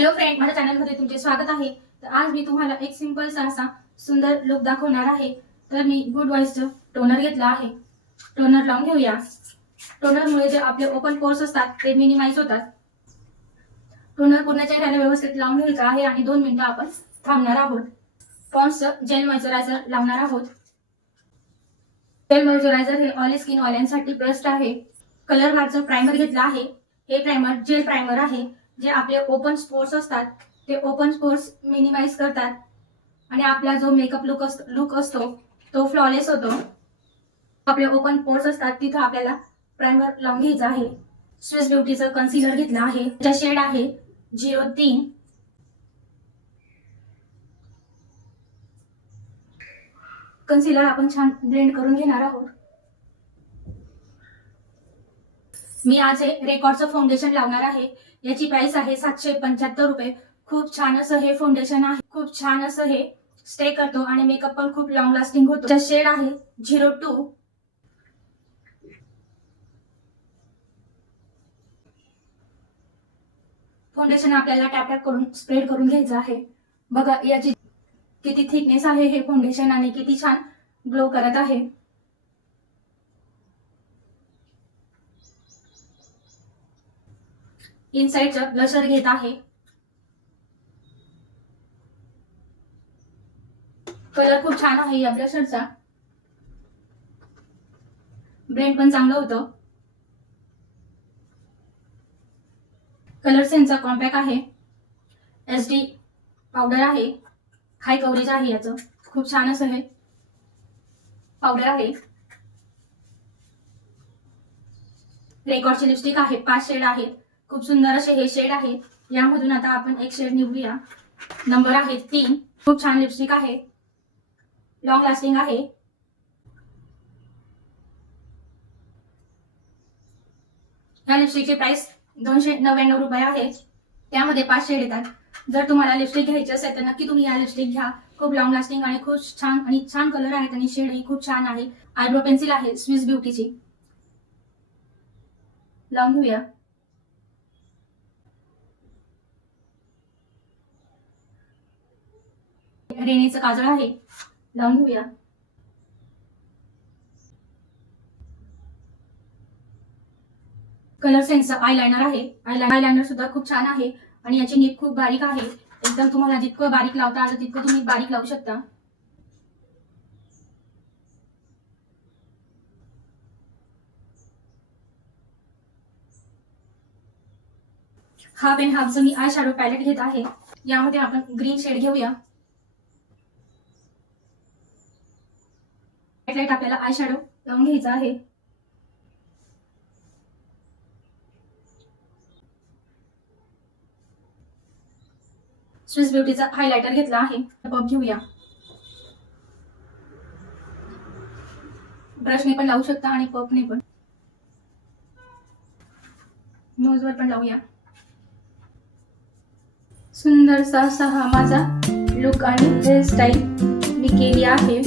Hello friend माझ्या चॅनलमध्ये तुमचे स्वागत आहे. तर आज मी तुम्हाला एक सिंपल असा सुंदर लुक दाखवणार आहे. तर मी गुड व्हाईसचं टोनर घेतला आहे. टोनर लावून घेऊया. टोनरमुळे जे आपले ओपन पोर्स असतात ते मिनिमाइज होतात. टोनर पूर्ण चेहऱ्याला व्यवस्थित लावून घ्यायचा आहे आणि दोन मिनिटं आपण थांबणार आहोत. पॉन्सचं जेल मॉइश्चरायझर लावणार आहोत. जेल मॉइश्चरायझर हे ऑइली स्किन वाल्यांसाठी बेस्ट आहे. कलर मार्कचं प्रायमर घेतलं आहे. हे प्रायमर जेल प्रायमर आहे. जे आपले ओपन स्पोर्ट्स असतात ते ओपन स्पोर्ट्स मिनिमाइज करतात. आणि आपला जो मेकअप लुक असतो लुक असतो तो फ्लॉलेस होतो. आपले ओपन पोर्स असतात तिथं आपल्याला प्रायमर लावून घ्यायचं आहे. स्विस ब्युटीचं कन्सिलर घेतलं आहे. त्याचा शेड आहे झिरो तीन कन्सिलर आपण छान ब्लेंड करून घेणार आहोत. मी आज हे रेकॉर्डचं फाउंडेशन लावणार आहे. याची प्राइस आहे सातशे पंच्याहत्तर रुपये. खूप छान असं हे फाउंडेशन आहे. खूप छान असं हे स्टे करतो आणि मेकअप पण खूप लॉंग लास्टिंग होतो. शेड आहे झिरो टू फाउंडेशन आपल्याला टॅप टॅप करून स्प्रेड करून घ्यायचं आहे. बघा याची किती थिकनेस आहे हे फाउंडेशन आणि किती छान ग्लो करत आहे. इनसाईडचा ब्लशर घेत आहे. कलर खूप छान आहे या ब्लशरचा ब्लेंड पण चांगलं होतं. कलर सेन्सचा कॉम्पॅक्ट आहे. एस डी पावडर आहे. हाय कवरेज आहे याचं. खूप छान असं हे पावडर आहे. रेकॉर्डची लिपस्टिक आहे. पाच शेड आहेत. खूप सुंदर असे हे शेड आहेत. यामधून आता आपण एक शेड निवडूया. नंबर आहे तीन. खूप छान लिपस्टिक आहे. लॉंग लास्टिंग आहे. या लिपस्टिकची प्राइस दोनशे नव्याण्णव रुपये आहे. त्यामध्ये पाच शेड येतात. जर तुम्हाला लिपस्टिक घ्यायची असेल तर नक्की तुम्ही या लिपस्टिक घ्या. खूप लॉंग लास्टिंग आणि खूप छान आणि छान कलर आहेत आणि शेडही खूप छान आहे. आयब्रो पेन्सिल आहे स्विस ब्युटीची लॉंग घेऊया. रेणीचं काजळ आहे. लावून घेऊया. कलर सेन्सचं आयलायनर आहे. आयलायनर सुद्धा खूप छान आहे आणि याची नीट खूप बारीक आहे. एकदम तुम्हाला जितकं बारीक लावता आलं तितकं तुम्ही बारीक लावू शकता. हाफ अँड हाफचं मी आय शॅडो पॅलेट घेत आहे यामध्ये आपण ग्रीन शेड घेऊया. लाइट आपल्याला आय शॅडो लावून घ्यायचा आहे. स्विस ब्युटीचा हायलायटर घेतला आहे. पब घेऊया. ब्रशने पण लावू शकता आणि पपने पण. नोजवर पण लावूया. सुंदरसा असा हा माझा लुक आणि हेअरस्टाईल मी केली आहे.